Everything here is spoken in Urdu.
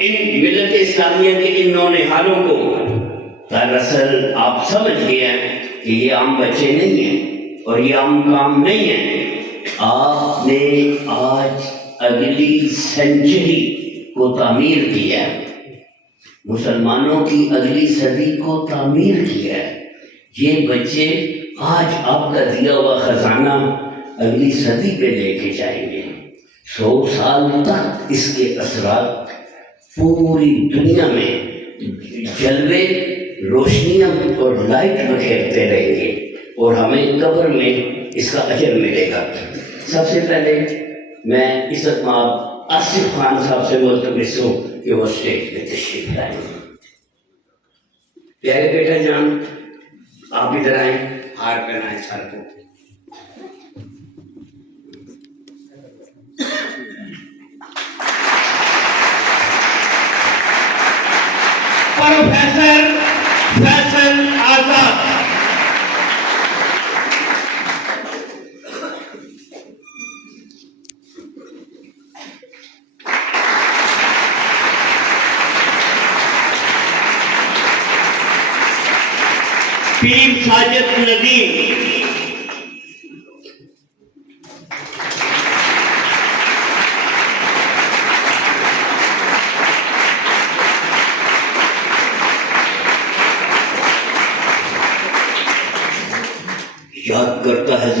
ان ملت اسلامیہ کے ان نونہالوں کو دراصل آپ سمجھ گئے ہیں کہ یہ عام بچے نہیں ہیں اور یہ عام کام نہیں ہے. آپ نے آج اگلی سینچری کو تعمیر کیا ہے، مسلمانوں کی اگلی صدی کو تعمیر کیا ہے. یہ بچے آج آپ کا دیا ہوا خزانہ اگلی صدی پہ لے کے جائیں گے. 100 سال تک اس کے اثرات پوری دنیا میں جلوے، روشنیاں اور لائٹ بکھیرتے رہیں گے اور ہمیں قبر میں اس کا اجر ملے گا. سب سے پہلے میں عزت مآب آصف خان صاحب سے ملتمس ہوں کہ وہ اسٹیج پہ تشریف لائیں. پیارے بیٹا جان، آپ ادھر آئیں، ہار پہنائیں سر کو. پروفیسر فیصل آزاد. پیر ساجد ندیم. یاد کرتا ہے